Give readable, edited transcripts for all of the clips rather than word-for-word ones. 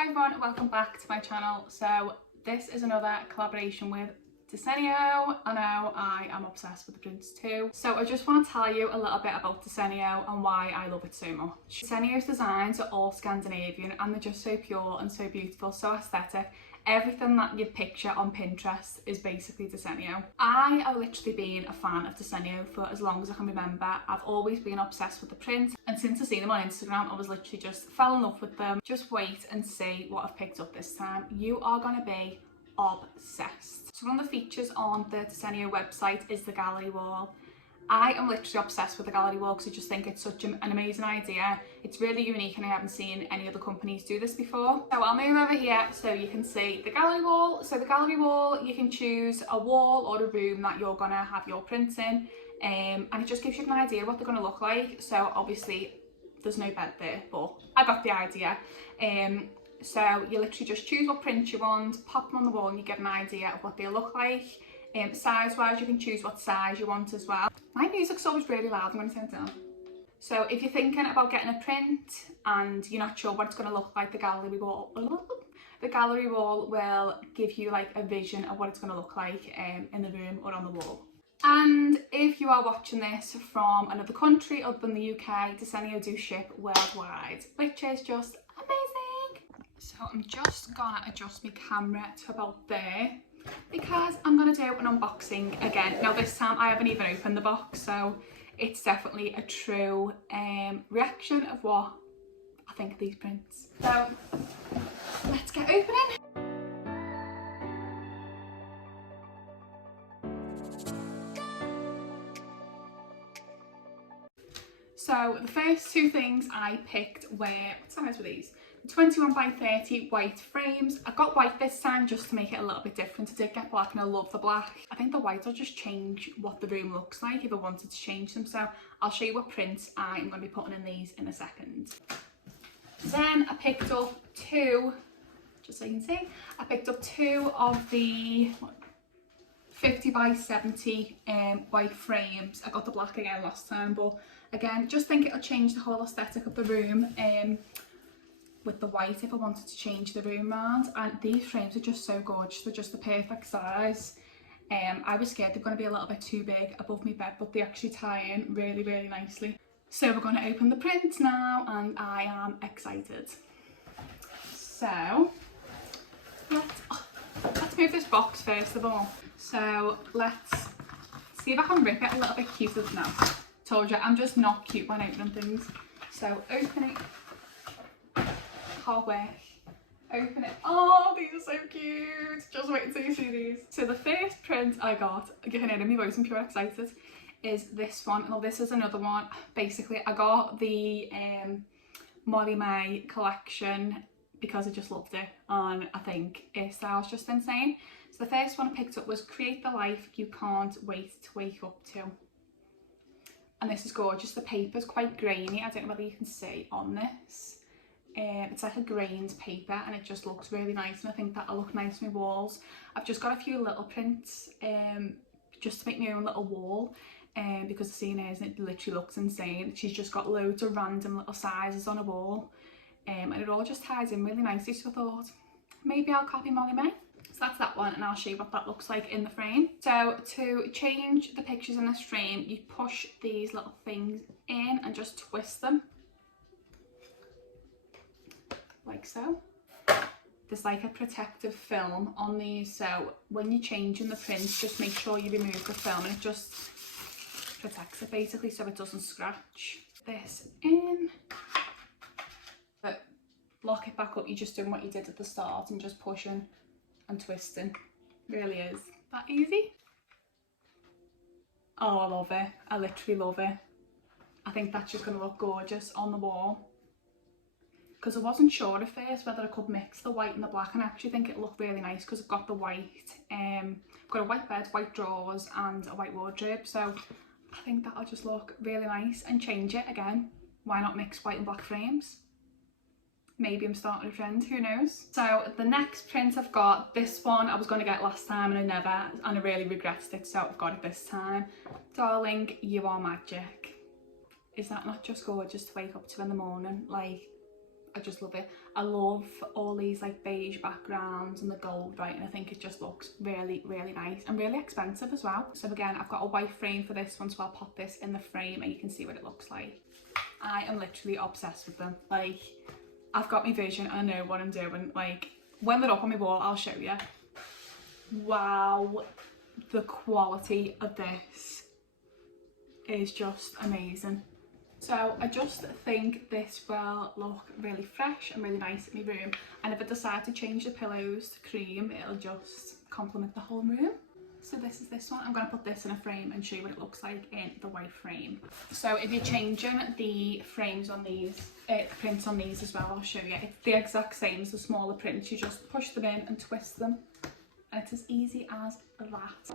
Hi everyone, welcome back to my channel. So this is another collaboration with Desenio. I know I am obsessed with the prints too. So I just want to tell you a little bit about Desenio and why I love it so much. Desenio's designs are all Scandinavian and they're just so pure and so beautiful, so aesthetic. Everything that you picture on Pinterest is basically Desenio. I have literally been a fan of Desenio for as long as I can remember. I've always been obsessed with the print, and since I seen them on Instagram I was literally just fell in love with them. Just wait and see what I've picked up this time. You are gonna be obsessed. So one of the features on the Desenio website is the gallery wall. I am literally obsessed with the gallery wall because I just think it's such an amazing idea. It's really unique and I haven't seen any other companies do this before. So I'll move over here so you can see the gallery wall. So the gallery wall, you can choose a wall or a room that you're gonna have your prints in, and it just gives you an idea what they're gonna look like. So obviously there's no bed there, but I got the idea. So you literally just choose what print you want, pop them on the wall and you get an idea of what they look like. Size wise, you can choose what size you want as well. My music's always really loud, I'm going to turn it down. So if you're thinking about getting a print and you're not sure what it's going to look like, the gallery wall will give you like a vision of what it's going to look like in the room or on the wall. And if you are watching this from another country other than the UK, Desenio do ship worldwide, which is just amazing. So I'm just gonna adjust my camera to about there, because I'm going to do an unboxing again. Now this time I haven't even opened the box, so it's definitely a true reaction of what I think of these prints. So let's get opening. So the first two things I picked were, what size were these? 21 by 30 white frames. I got white this time just to make it a little bit different. I did get black and I love the black. I think the white will just change what the room looks like if I wanted to change them. So I'll show you what prints I'm going to be putting in these in a second. Then I picked up two, just so you can see, I picked up two of the 50 by 70 white frames. I got the black again last time, but again, just think it'll change the whole aesthetic of the room. With the white if I wanted to change the room around, and these frames are just so gorgeous. They're just the perfect size. I was scared they're going to be a little bit too big above my bed, but they actually tie in really, really nicely. So we're going to open the prints now and I am excited. So let's move this box first of all. So let's see if I can rip it a little bit cuter than now. Told you I'm just not cute when opening things. So open it. Can't wait. Open it. Oh, these are so cute. Just wait until you see these. So the first print I got, you can hear my voice, I'm pure excited, is this one. Now this is another one. Basically I got the Molly Mae collection because I just loved it and I think her style's just insane. So the first one I picked up was Create the Life You Can't Wait to Wake Up To. And this is gorgeous. The paper's quite grainy. I don't know whether you can see on this. It's like a grained paper and it just looks really nice, and I think that'll look nice on my walls. I've just got a few little prints just to make my own little wall, because the scene is, and it literally looks insane. She's just got loads of random little sizes on a wall, and it all just ties in really nicely, so I thought maybe I'll copy Molly Mae. So that's that one, and I'll show you what that looks like in the frame. So to change the pictures in this frame, you push these little things in and just twist them like so. There's like a protective film on these, so when you're changing the prints, just make sure you remove the film and it just protects it basically so it doesn't scratch. This in, but lock it back up. You're just doing what you did at the start and just pushing and twisting. Really is that easy. Oh, I love it. I literally love it. I think that's just going to look gorgeous on the wall, because I wasn't sure at first whether I could mix the white and the black, and I actually think it looked really nice because I've got the white, I've got a white bed, white drawers and a white wardrobe, so I think that'll just look really nice. And change it again, why not mix white and black frames? Maybe I'm starting a trend, who knows. So the next print I've got, this one I was going to get last time and I never, and I really regretted it, so I've got it this time. Darling, You Are Magic. Is that not just gorgeous to wake up to in the morning? Like, I just love it. I love all these like beige backgrounds and the gold, right, and I think it just looks really, really nice and really expensive as well. So again, I've got a white frame for this one, so I'll pop this in the frame and you can see what it looks like. I am literally obsessed with them. Like, I've got my vision and I know what I'm doing. Like, when they're up on my wall, I'll show you. Wow, the quality of this is just amazing. So I just think this will look really fresh and really nice in my room, and if I decide to change the pillows to cream, it'll just complement the whole room. So this is this one. I'm going to put this in a frame and show you what it looks like in the white frame. So if you're changing the frames on these, prints on these as well, I'll show you. It's the exact same as the smaller prints. You just push them in and twist them, and it's as easy as that.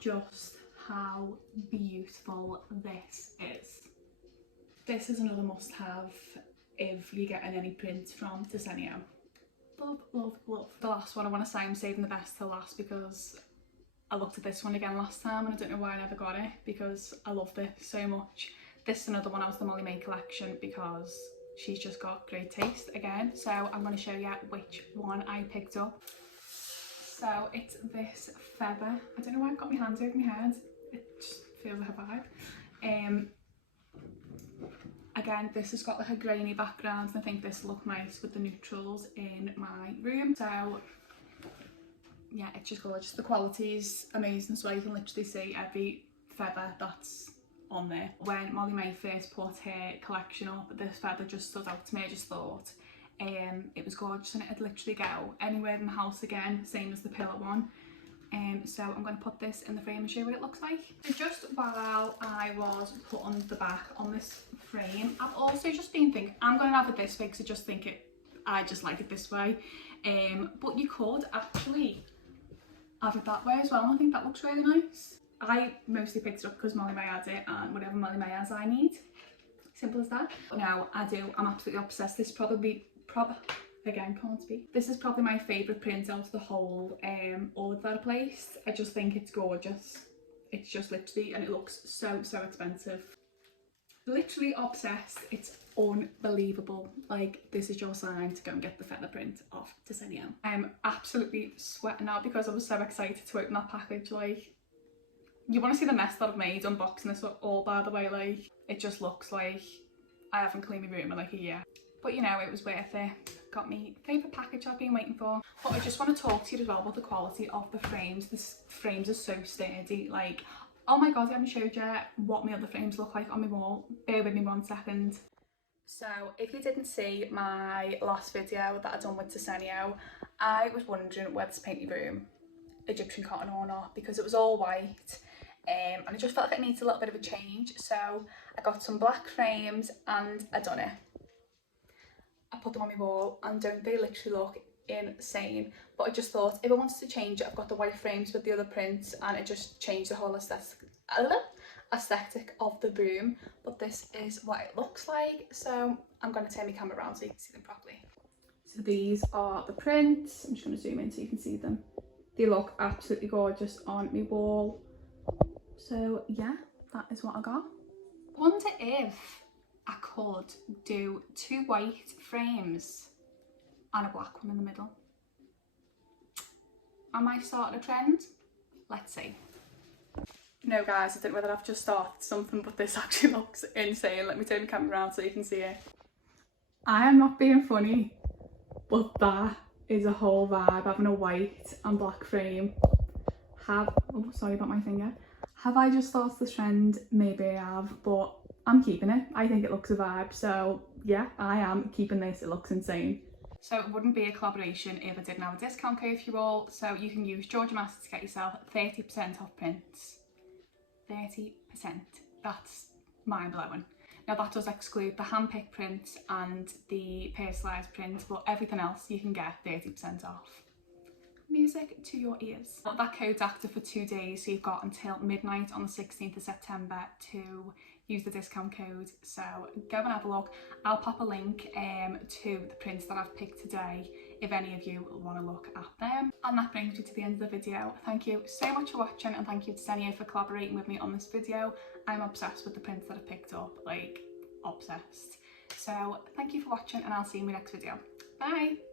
Just how beautiful this is. This is another must-have if you're getting any prints from Desenio. Love, love, love. The last one, I want to say I'm saving the best till last because I looked at this one again last time and I don't know why I never got it because I love this so much. This is another one out of the Molly Mae collection because she's just got great taste again. So I'm going to show you which one I picked up. So it's this feather. I don't know why I've got my hands over my head. It just feels like a vibe. Again, this has got like a grainy background and I think this will look nice with the neutrals in my room. So yeah, it's just gorgeous. The quality is amazing, so you can literally see every feather that's on there. When Molly Mae first put her collection up, this feather just stood out to me. I just thought it was gorgeous and it'd literally go anywhere in the house again, same as the pillow one. So I'm going to put this in the frame and show you what it looks like. So just while I was putting the back on this frame, I've also just been thinking I'm going to have it this way because I just like it this way. But you could actually have it that way as well, and I think that looks really nice. I mostly picked it up because Molly Mae had it, and whatever Molly Mae has I need. Simple as that. But no, I'm absolutely obsessed. This again, can't speak. This is probably my favourite print out of the whole order that I placed. I just think it's gorgeous. It's just literally, and it looks so expensive. Literally obsessed. It's unbelievable. Like, this is your sign to go and get the feather print of Desenio. I'm absolutely sweating now because I was so excited to open that package. Like, you want to see the mess that I've made unboxing this all, by the way. Like, it just looks like I haven't cleaned my room in like a year. But you know, it was worth it. Got me favourite package I've been waiting for. But I just want to talk to you as well about the quality of the frames. The frames are so sturdy. Like, oh my god, I haven't showed you what my other frames look like on my wall. Bear with me 1 second. So if you didn't see my last video that I done with Desenio, I was wondering whether to paint my room Egyptian cotton or not because it was all white. And I just felt like it needs a little bit of a change. So I got some black frames and I done it. I put them on my wall and don't they literally look insane? But I just thought if I wanted to change it, I've got the white frames with the other prints and it just changed the whole aesthetic of the room. But this is what it looks like. So I'm going to turn my camera around so you can see them properly. So these are the prints. I'm just going to zoom in so you can see them. They look absolutely gorgeous on my wall. So yeah, that is what I got. Wonder if I could do 2 white frames and a black one in the middle. I might start a trend. Let's see. No guys, I don't know whether I've just started something, but this actually looks insane. Let me turn the camera around so you can see it. I am not being funny, but that is a whole vibe, having a white and black frame. Oh, sorry about my finger. Have I just started the trend? Maybe I have, but I'm keeping it. I think it looks a vibe, so yeah, I am keeping this. It looks insane. So it wouldn't be a collaboration if I didn't have a discount code for you all. So you can use Georgia Master to get yourself 30% off prints. 30%. That's mind blowing. Now that does exclude the handpicked prints and the personalised prints, but everything else you can get 30% off. Music to your ears. That code's active for 2 days, so you've got until midnight on the 16th of September to use the discount code. So go and have a look. I'll pop a link to the prints that I've picked today if any of you want to look at them. And that brings me to the end of the video. Thank you so much for watching, and thank you to Desenio for collaborating with me on this video. I'm obsessed with the prints that I picked up, like obsessed. So thank you for watching, and I'll see you in my next video. Bye!